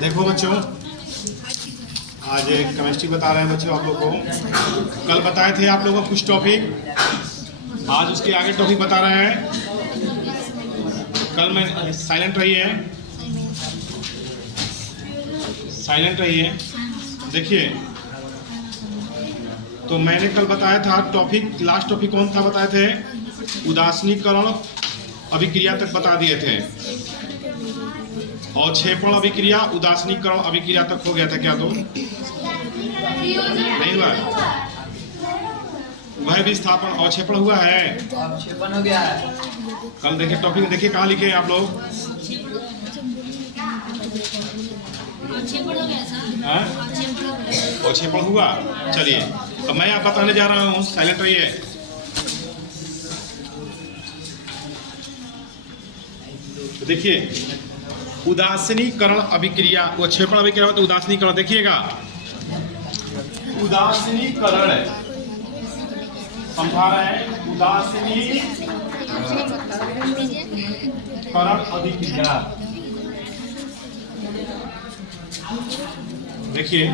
देखो बच्चों, आज केमिस्ट्री बता रहे हैं बच्चों आप लोगों को। कल बताए थे आप लोगों को कुछ टॉपिक, आज उसके आगे टॉपिक बता रहे हैं। कल मैं साइलेंट रहिए, साइलेंट रहिए। देखिए, तो मैंने कल बताया था टॉपिक, लास्ट टॉपिक कौन था बताए थे? उदासीनीकरण अभिक्रिया तक बता दिए थे, और क्षेपण अभिक्रिया उदासीनीकरण अभिक्रिया तक हो गया था। क्या तो नहीं हुआ? वह विस्थापन और क्षेपण हुआ है, क्षेपण हो गया है। कल देखिए टॉपिक, देखिए कहाँ लिखे हैं आप लोग? और क्षेपण हुआ। चलिए अब मैं आप बताने जा रहा हूँ, साइलेंट रहिए। तो देखिए, उदासीनीकरण अभिक्रिया, वो क्षेपण अभिक्रिया तो उदासीनीकरण। देखिएगा, उदासीनीकरण समझा रहे हैं, उदासीनीकरण अभिक्रिया। देखिए,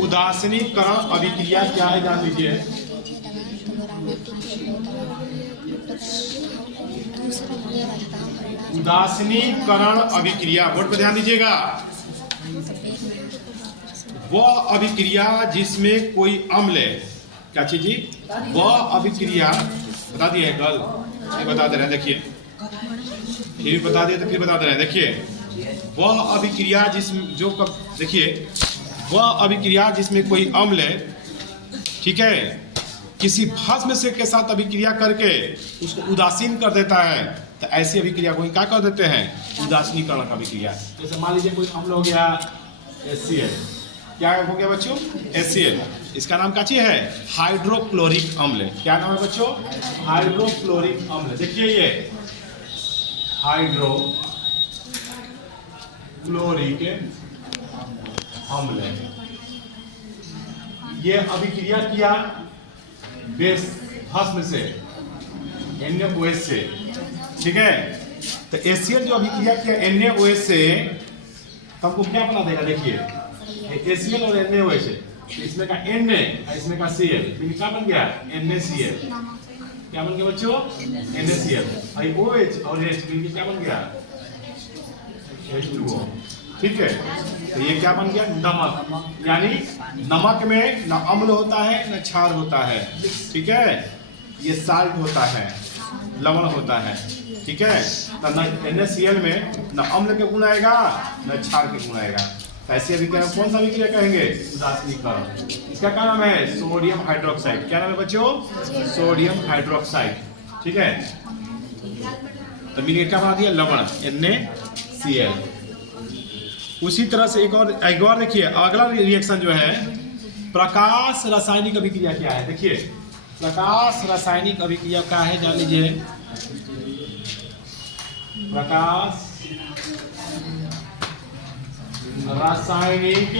उदासीनीकरण अभिक्रिया क्या है जान लीजिए। उदासीनीकरण अभिक्रिया, बोर्ड पर ध्यान दीजिएगा। वह अभिक्रिया जिसमें कोई अम्ल है, क्या चीज जी? वह अभिक्रिया बता दिए है कल, ये बता दे रहे हैं। देखिए, फिर बता दिए तो फिर बता दे रहे हैं। देखिए, वह अभिक्रिया देखिए, वह अभिक्रिया जिसमें कोई अम्ल है, ठीक है, किसी भस्म से के साथ अभिक्रिया करके उसको उदासीन कर देता है, तो ऐसी अभिक्रिया को क्या कर देते हैं? उदासीनीकरण का अभिक्रिया। जैसे मान लीजिए कोई अम्ल हो गया HCl, क्या हो गया बच्चों? HCl। इसका नाम क्या चीज है? हाइड्रोक्लोरिक अम्ल। क्या नाम है बच्चों? हाइड्रोक्लोरिक अम्ल। देखिए, ये हाइड्रोक्लोरिक अम्ल, ये अभिक्रिया किया बेस भस्म से, NaOH से, ठीक है। तो HCl जो अभिक्रिया किया NaOH से, तो हमको क्या बना देगा? देखिए, HCl और NaOH है, इसमें का Na और इसमें का Cl, फिर क्या बन गया? NaCl। क्या बन गया बच्चों? NaCl। और OH और H मिलकर क्या बन गया? H2O। ठीक है, तो ये क्या बन गया? नमक। यानी नमक में न अम्ल होता है न क्षार होता है, ठीक है, ये साल्ट होता है, लवण होता है, ठीक है। तो NaCl में न अम्ल के गुण आएगा न क्षार के गुण आएगा। तो ऐसी अभिक्रिया कौन सा अभिक्रिया कहेंगे? उदासीनीकरण। इसका क्या नाम है? Sodium hydroxide. क्या नाम है बच्चों? सोडियम हाइड्रोक्साइड, ठीक है। तो मिलकर क्या बना दिया? लवण, NaCl। उसी तरह से एक और देखिए, अगला रिएक्शन जो है प्रकाश रासायनिक अभिक्रिया क्या है? देखिए, प्रकाश रासायनिक अभिक्रिया क्या है जान लीजिए। प्रकाश रासायनिक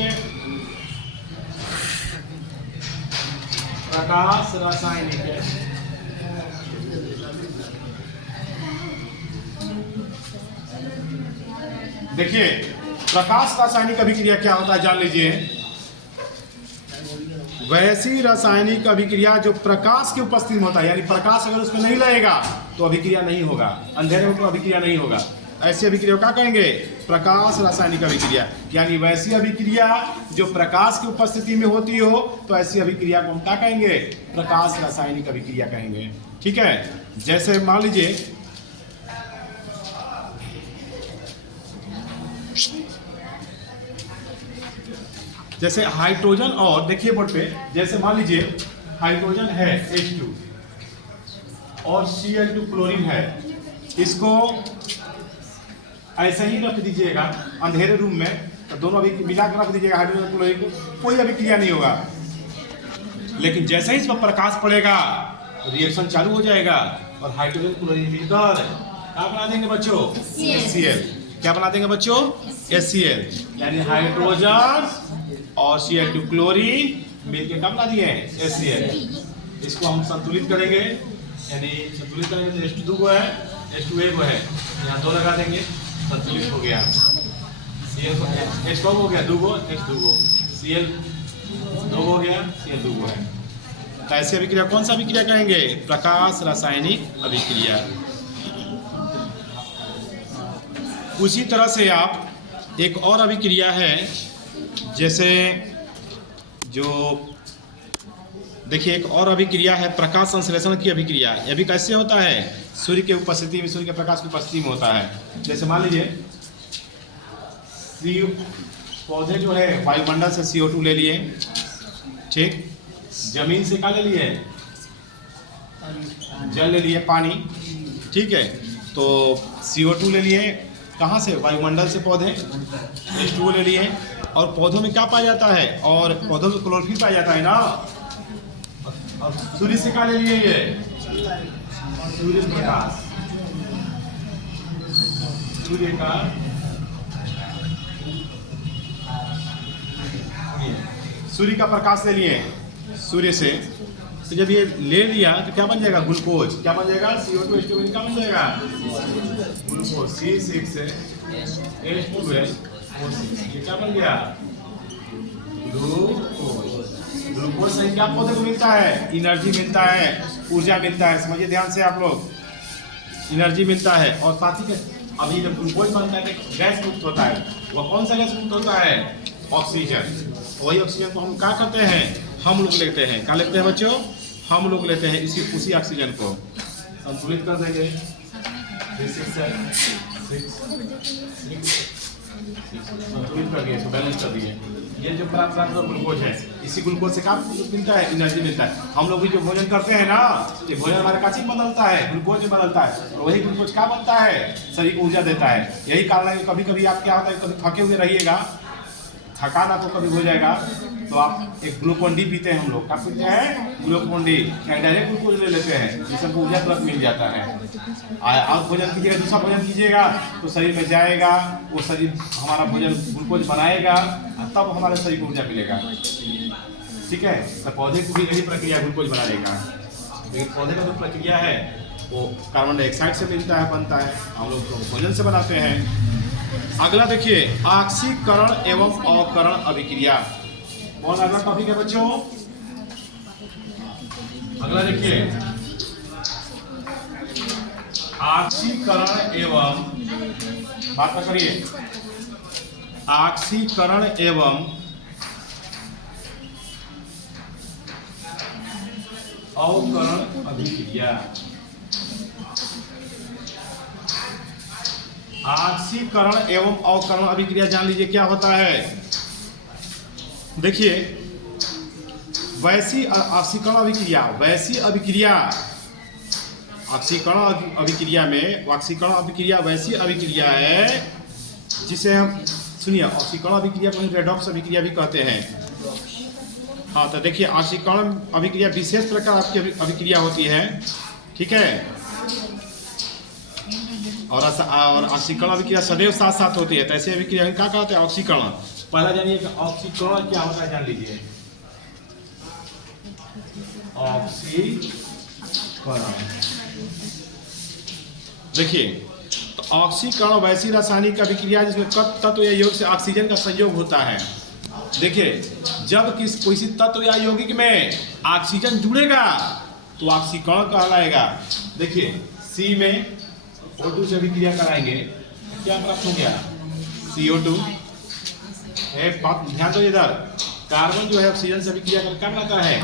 देखिए, प्रकाश रासायनिक अभिक्रिया क्या होता है जान लीजिए। वैसी रासायनिक अभिक्रिया जो प्रकाश की उपस्थिति में होता है, यानी प्रकाश अगर उसमें नहीं लगेगा तो अभिक्रिया नहीं होगा, अंधेरे में तो अभिक्रिया नहीं होगा। ऐसी अभिक्रिया क्या कहेंगे? प्रकाश रासायनिक अभिक्रिया। यानी वैसी अभिक्रिया जो प्रकाश की उपस्थिति में होती हो, तो ऐसी अभिक्रिया को हम क्या कहेंगे? प्रकाश रासायनिक अभिक्रिया कहेंगे, ठीक है। जैसे मान लीजिए, जैसे हाइड्रोजन, और देखिए बोर्ड पे, जैसे मान लीजिए हाइड्रोजन है H2 और Cl2 क्लोरीन है, इसको ऐसे ही रख दीजिएगा अंधेरे रूम में, तो दोनों अभी मिला कर रख दीजिएगा हाइड्रोजन क्लोरीन को, कोई अभिक्रिया नहीं होगा। लेकिन जैसे ही इस पर प्रकाश पड़ेगा रिएक्शन चालू हो जाएगा और हाइड्रोजन क्लोरीन मिलकर क्या बना देंगे बच्चों? HCl। क्या बना देंगे बच्चों? HCl। यानी हाइड्रोजन और Cl2 क्लोरीन मिलकर क्या बना दिए? HCl। इसको हम संतुलित करेंगे, यानी संतुलित करेंगे तो H2 को है, H2 को है, यहाँ 2 लगा देंगे, संतुलित हो गया। H कब हो गया, दूगो H दूगो, Cl दो हो गया, Cl दूगो है। तो ऐसी अभिक्रिया कौन सा अभिक्रिया कहेंगे? प्रकाश रासायनिक अभिक्रिया। उसी तरह से आप एक और अभिक्रिया है, जैसे जो देखिए एक और अभिक्रिया है प्रकाश संश्लेषण की अभिक्रिया। यह भी कैसे होता है? सूर्य के उपस्थिति में, सूर्य के प्रकाश की उपस्थिति में होता है। जैसे मान लीजिए पौधे जो है वायुमंडल से CO2 ले लिए, ठीक, जमीन से क्या ले लिए? जल ले लिए, पानी, ठीक है। तो CO2 ले लिए कहाँ से? वायुमंडल से। पौधे H2O ले लिए, और पौधों में क्या पाया जाता है? और पौधों में क्लोरोफिल पाया जाता है ना। और सूर्य से क्या ले लिए? ये सूर्य प्रकाश, सूर्य का सूर्य का प्रकाश ले लिए सूर्य से। तो जब ये ले लिया तो क्या बन जाएगा? ग्लूकोज। क्या बन जाएगा? CO2 H2O क्या बन जाएगा? ग्लूकोज। C6H12 ये क्या बन गया? ग्लूकोज। ग्लूकोज से क्या पौधे को मिलता है? एनर्जी मिलता है, ऊर्जा मिलता है। समझिए ध्यान से आप लोग, एनर्जी मिलता है। और साथ ही अभी जब ग्लूकोज बनता है तो गैस मुक्त होता है। वह कौन सा गैस मुक्त होता है? ऑक्सीजन। वही ऑक्सीजन को हम क्या करते हैं? हम लोग लेते हैं। क्या लेते हैं बच्चों? हम लोग लेते हैं। उसी ऑक्सीजन को संतुलित कर देंगे। संतुलित कर दिए, बैलेंस कर दिए। ये जो प्राप्त ग्लूकोज है, इसी ग्लूकोज से क्या मिलता है? एनर्जी मिलता है। हम लोग भी जो भोजन करते हैं ना, ये भोजन हमारे का चीज बदलता है? ग्लूकोज में बदलता है। और वही ग्लूकोज क्या बनता है? शरीर को ऊर्जा देता है। यही कारण है कभी कभी आप क्या होता है, कभी थके हुए रहिएगा, थकान आपको कभी हो जाएगा, तो आप एक ग्लूकोन डी पीते हैं। हम लोग क्या पीते हैं? Glucon D. डायरेक्ट ग्लूकोज ले लेते हैं, जिससे हमको ऊर्जा तुरंत मिल जाता है। आप भोजन कीजिएगा, दूसरा भोजन कीजिएगा तो शरीर में जाएगा, वो शरीर हमारा भोजन ग्लूकोज बनाएगा, तब हमारे शरीर को ऊर्जा मिलेगा, ठीक है। तो पौधे को भी यही प्रक्रिया ग्लूकोज बनाएगा। लेकिन पौधे का जो प्रक्रिया है वो कार्बन डाइऑक्साइड से मिलता है, बनता है। हम लोग भोजन से बनाते हैं। अगला देखिए, ऑक्सीकरण एवं अवकरण अभिक्रिया। कौन अगला टॉपिक है बच्चों? अगला देखिए, ऑक्सीकरण एवं, बात करिए, ऑक्सीकरण एवं अवकरण अभिक्रिया। ऑक्सीकरण एवं अवकरण अभिक्रिया जान लीजिए क्या होता है। देखिए, वैसी ऑक्सीकरण अभिक्रिया, वैसी अभिक्रिया, ऑक्सीकरण अभिक्रिया में, ऑक्सीकरण अभिक्रिया वैसी अभिक्रिया है जिसे हम, सुनिए, ऑक्सीकरण अभिक्रिया को रेडॉक्स अभिक्रिया भी कहते हैं। हाँ, तो देखिए, ऑक्सीकरण अभिक्रिया विशेष प्रकार की अभिक्रिया होती है, ठीक है। और ऑक्सीकरण अभिक्रिया सदैव साथ साथ होती है। तो ऐसे अभिक्रिया क्या कहते हैं? ऑक्सीकरण। पहला जानिए कि ऑक्सीकरण क्या होता है, जान लीजिए। ऑक्सीकरण, देखिए, तो ऑक्सीकरण वैसी रासायनिक अभिक्रिया जिसमें तत्व या यौगिक से ऑक्सीजन का संयोग होता है। देखिए, जब किसी तत्व या यौगिक में ऑक्सीजन जुड़ेगा तो ऑक्सीकरण कहलाएगा। देखिए, C में O2 से अभिक्रिया कराएंगे, क्या प्राप्त हो गया? CO2। एक बात ध्यान दो, इधर कार्बन जो है ऑक्सीजन से अभिक्रिया कर क्या बनाता है?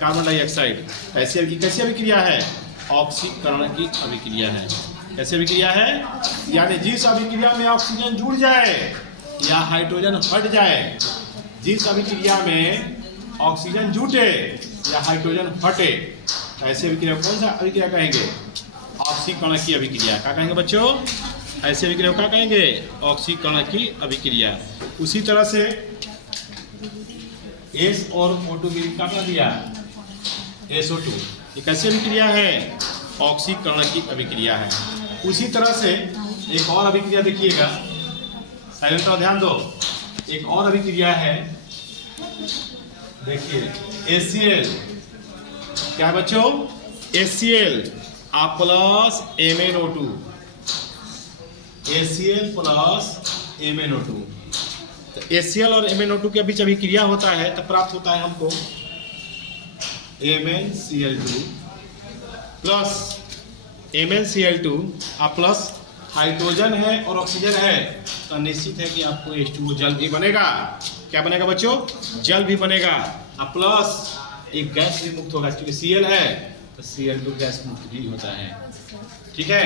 Carbon dioxide. कैसी अभिक्रिया है? ऑक्सीकरण की अभिक्रिया है। कैसी अभिक्रिया है? यानी जिस अभिक्रिया में ऑक्सीजन जुड़ जाए या हाइड्रोजन हट जाए, जिस अभिक्रिया में ऑक्सीजन जुटे या हाइड्रोजन हटे, ऐसी अभिक्रिया कौन सा अभिक्रिया कहेंगे? ऑक्सीकरण की अभिक्रिया। क्या कहेंगे बच्चों? ऐसे अभिक्रिया क्या कहेंगे? ऑक्सीकरण की अभिक्रिया। उसी तरह से S और O2 की क्या बना दिया? SO2। ये कैसी अभिक्रिया है? ऑक्सीकरण की अभिक्रिया है। उसी तरह से एक और अभिक्रिया देखिएगा, साइलेंट पर ध्यान दो। एक और अभिक्रिया है, देखिए, HCl। क्या है बच्चों? HCl plus MnO2। HCl plus MnO2। तो HCl और MnO2 के बीच अभिक्रिया होता है तो प्राप्त होता है हमको MnCl2 plus MnCl2 plus hydrogen है और ऑक्सीजन है तो निश्चित है कि आपको H2O जल भी बनेगा। क्या बनेगा बच्चों? जल भी बनेगा। प्लस एक गैस भी मुक्त होगा क्योंकि Cl है तो Cl2 गैस मुक्त भी होता है। ठीक है,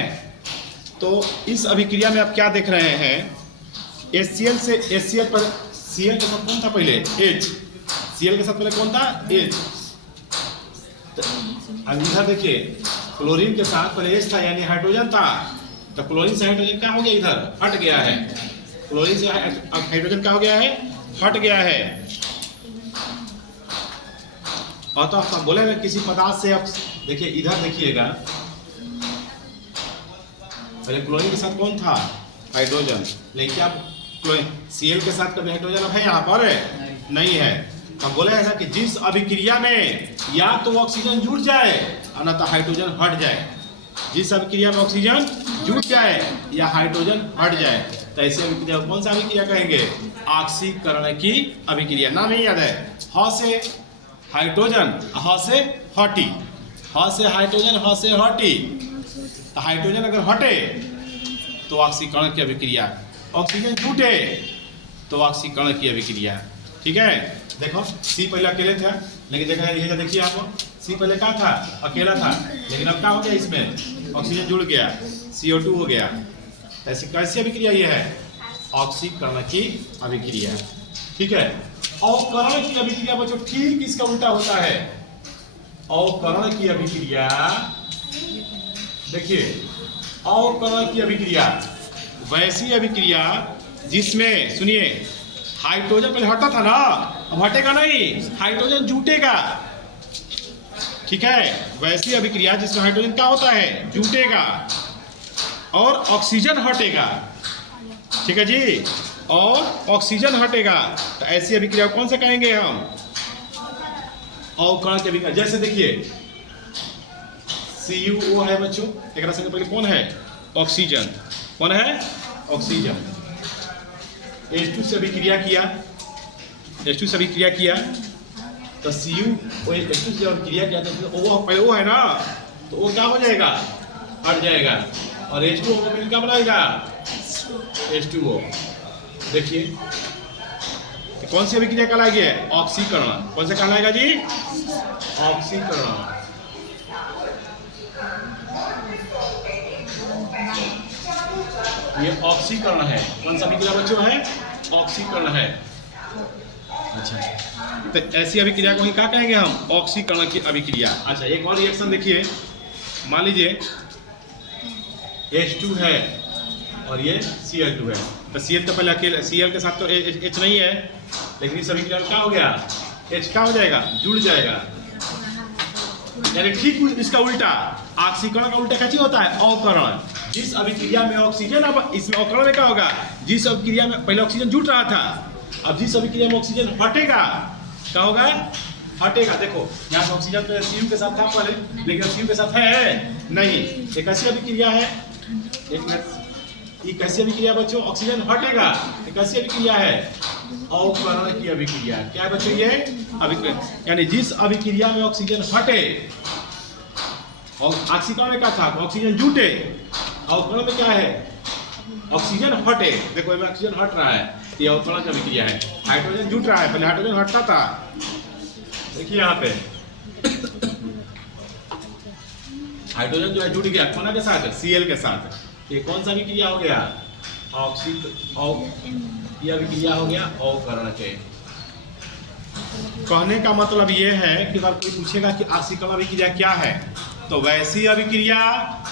तो इस अभिक्रिया में आप क्या देख रहे हैं? HCl से HCl पर Cl के साथ कौन था पहले? H। Cl के साथ पहले कौन था? H। तो अब इधर देखिए क्लोरीन के साथ पहले H था यानी हाइड्रोजन था, तो क्लोरीन से हाइड्रोजन क्या हो गया? इधर हट गया है। क्लोरीन से हाइड्रोजन क्या हो गया है? हट गया है। और तो आप बोले ना किसी पदार्थ से, आप देखिए इधर देखिएगा पहले क्लोरीन के साथ कौन था? हाइड्रोजन। लेकिन क्या Cl के साथ कभी हाइड्रोजन अब है यहाँ पर? नहीं है। हम बोले हैं ना कि जिस अभिक्रिया में या तो ऑक्सीजन जुड़ जाए और ना तो हाइड्रोजन हट जाए, जिस अभिक्रिया में ऑक्सीजन जुड़ जाए या हाइड्रोजन हट जाए तो ऐसे अभिक्रिया कौन सा अभिक्रिया कहेंगे? ऑक्सीकरण की अभिक्रिया। नाम नहीं याद है? ह से हाइड्रोजन, ह से हटी, ह से हाइड्रोजन, ह से हटी। तो हाइड्रोजन अगर हटे तो ऑक्सीकरण की अभिक्रिया, ऑक्सीजन जुटे तो ऑक्सीकरण की अभिक्रिया। ठीक है, देखो C पहले अकेले था लेकिन देखिए आप C पहले क्या था? अकेला था, लेकिन अब क्या हो गया? इसमें ऑक्सीजन जुड़ गया, CO2 हो गया। ऐसी कैसी अभिक्रिया ये है? ऑक्सीकरण की अभिक्रिया। ठीक है, अवकरण की अभिक्रिया बच्चों ठीक इसका उल्टा होता है। अवकरण की अभिक्रिया देखिए, अवकरण की अभिक्रिया वैसी अभिक्रिया जिसमें सुनिए हाइड्रोजन पहले हटा था ना, अब हटेगा नहीं, हाइड्रोजन जुटेगा। ठीक है, वैसी अभिक्रिया जिसमें हाइड्रोजन क्या होता है? जुटेगा और ऑक्सीजन हटेगा। ठीक है जी, और ऑक्सीजन हटेगा तो ऐसी अभिक्रिया कौन से कहेंगे हम? अवकरण की अभिक्रिया। जैसे देखिए CuO है बच्चों, एक संग पहले कौन है? ऑक्सीजन। कौन है? ऑक्सीजन। H2 से अभिक्रिया किया, H2 से अभिक्रिया किया तो H2 से अभिक्रिया किया तो O पहले O है ना, तो O क्या हो जाएगा? हट जाएगा और H2O को मिलकर क्या बनाएगा? H2O। देखिए कौन सी अभिक्रिया कहलाएगी? ऑक्सीकरण। कौन सा कहलाएगा जी? ऑक्सीकरण। ये ऑक्सीकरण है। कौन सा अभिक्रिया बच्चों है? ऑक्सीकरण है। अच्छा, तो ऐसी अभिक्रिया को ही क्या कहेंगे हम? ऑक्सीकरण की अभिक्रिया। अच्छा, एक और रिएक्शन देखिए, मान लीजिए H2 है और ये Cl2 है, तो Cl तो पहले अकेले, Cl के साथ तो H नहीं है, लेकिन इस अभिक्रिया में क्या हो गया? H क्या हो जाएगा? जुड़ जाएगा। यानी ठीक इसका उल्टा, ऑक्सीकरण का उल्टा क्या होता है? अवकरण। जिस अभिक्रिया में ऑक्सीजन, अब इसमें अवकरण में क्या होगा? जिस अभिक्रिया में पहले ऑक्सीजन जुट रहा था, अब जिस अभिक्रिया में ऑक्सीजन हटेगा क्या होगा? हटेगा। देखो यहाँ पे ऑक्सीजन तो Cu के साथ था पहले, लेकिन Cu के साथ है नहीं। एक ऐसी अभिक्रिया है, एक मिनट, ये कैसी अभिक्रिया बच्चों? ऑक्सीजन हटेगा। एक कैसी अभिक्रिया है? अवकरण की अभिक्रिया। क्या है बच्चों? ये अभिक्रिया, यानी जिस अभिक्रिया में ऑक्सीजन हटे, और ऑक्सीकरण में क्या था? ऑक्सीजन जुटे। अवकरण में क्या है? ऑक्सीजन हटे। देखो इसमें ऑक्सीजन हट रहा है, ये अवकरण की अभिक्रिया है। हाइड्रोजन जुट रहा है, पहले हाइड्रोजन हटता था। देखिए यहाँ पे हाइड्रोजन जो है जुट गया, कौन के साथ? Cl के साथ। ये कौन सा अभिक्रिया हो गया? ये अभिक्रिया हो गया अवकरण के। कहने का मतलब ये है कि अगर कोई पूछेगा कि ऑक्सीकरण अभिक्रिया क्या है, तो वैसी अभिक्रिया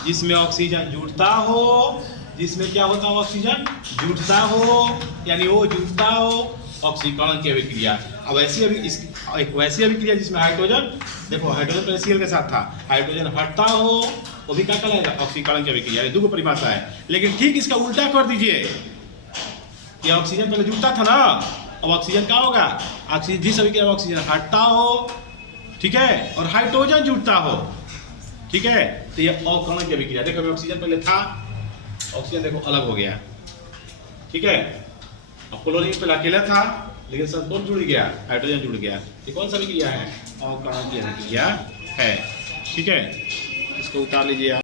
जिसमें ऑक्सीजन जुड़ता हो, जिसमें क्या होता हो? ऑक्सीजन जुड़ता हो, यानी वो जुड़ता हो, ऑक्सीकरण की अभिक्रिया। अब वैसी अभिक्रिया जिसमें हाइड्रोजन, देखो हाइड्रोजन पहले Cl के साथ था, हाइड्रोजन हटता हो, वो भी क्या कहलाएगा? ऑक्सीकरण की अभिक्रिया। ये दो परिभाषा है, लेकिन ठीक इसका उल्टा कर दीजिए। ये ऑक्सीजन पहले जुड़ता था ना, अब ऑक्सीजन क्या होगा? ऑक्सीजन, जिस अभिक्रिया में ऑक्सीजन हटता हो, ठीक है, और हाइड्रोजन जुड़ता हो, ठीक है, तो ये अवकरण की अभिक्रिया। देखो ऑक्सीजन पहले था, ऑक्सीजन देखो अलग हो गया, ठीक है, अब क्लोरीन पहले अकेला था, लेकिन सब कौन जुड़ गया? हाइड्रोजन जुड़ गया। ये कौन सा अभिक्रिया है? अवकरण की अभिक्रिया है। ठीक है, इसको उतार लीजिए आप।